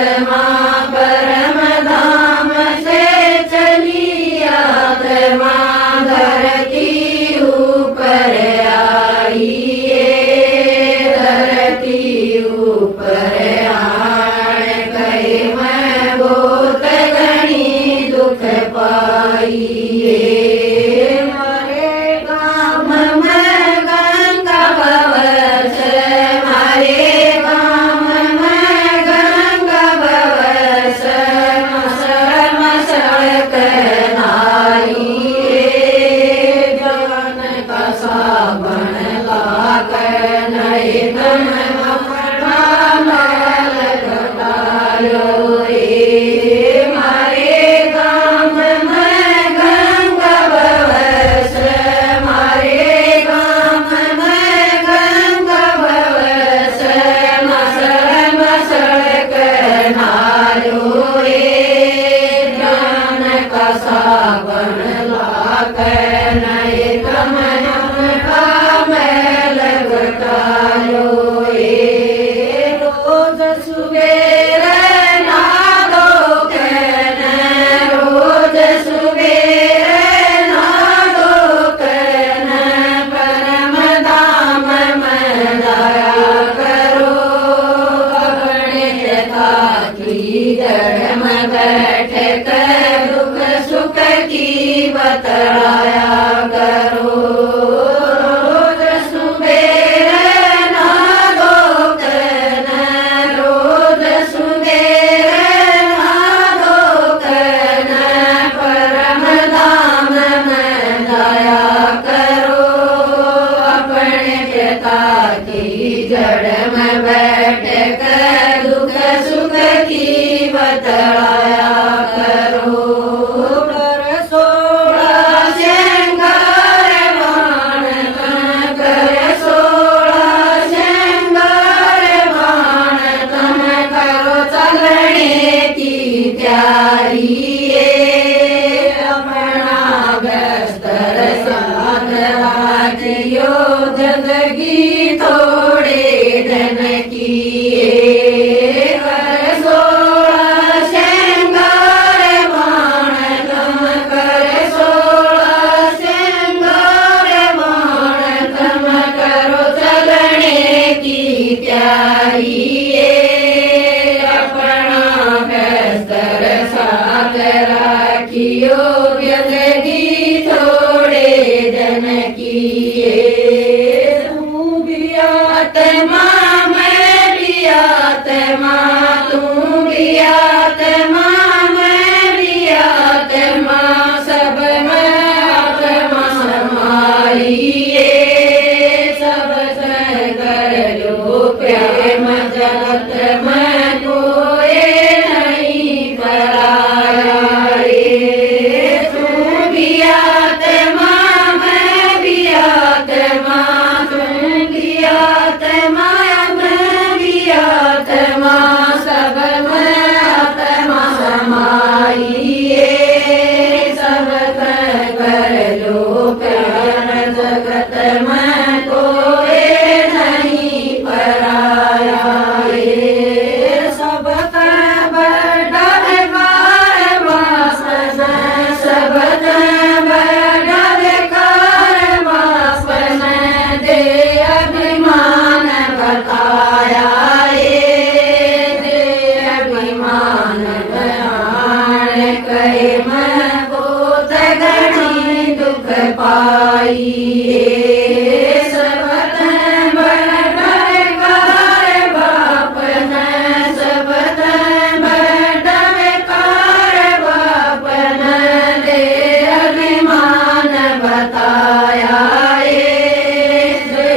आत्मा परम धाम से चली आत्मा धरती ऊपर आई धरती ऊपर आण कहे मैं बहुत घनी दुख पाई मारे गाम में गंगा भवस मारे गाम में गंगा भवस मसळ मसळ करनारी जान का साबण लाग नहीं तन मल घटायो रे मारे गाम में गंगा भवस मारे गाम में गंगा भवस मसळ मसळ करनारो रे जान का साबण लाग नहीं तमन का मैल घटायो रे रोज सुबेर नादो कहन रोज सुबेर नादो कहन परम धाम में दया करो अपने यथा की जड़ में बैठ कर दुख सुख की बतलाया करो रोज सुबेर नादो कहन रोज सुबेर नादो कहन परम धाम में दया करो अपने पिता की जड़ में बैठ कर दुख सुख की बतलाया करो कर सोड़ा श्रृंगार बाण कर सोड़ा श्रृंगार बाण तुम करो चलने की तैयारी अपना बस्तर साथ राखियो जिंदगी थोड़े दिन की कर सोड़ा श्रृंगार बाण तुम कर सोड़ा श्रृंगार बाण तुम करो चलने की तैयारी अपना बस्तर साथ राखियो जिंदगी थोड़े दिन की तू भी आत्मा मैं भी आत्मा तू भी आत्मा मैं भी आत्मा सब में आत्मा समाई सब से कर लो प्रेम जगत में कोई नहीं पराया रे तू भी आत्मा मैं भी आत्मा तू भी आत्मा मैं भी आत्मा सब में आत्मा समाई सब कर लो प्रेम जगत में कोई नहीं पराया रे सब बड़ा कार वासन सब बड़ा कार वासन दे अभिमान बताया दे अभिमान बयान कहे मैं बहुत घनी दुख पाई सब बड़ा कार बाप न सब बड़ा कार बाप न दे अभिमान बताया दे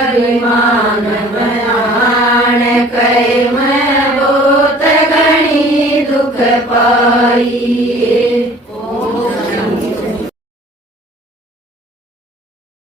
अभिमान बयान कहे मैं बहुत घनी दुख पाई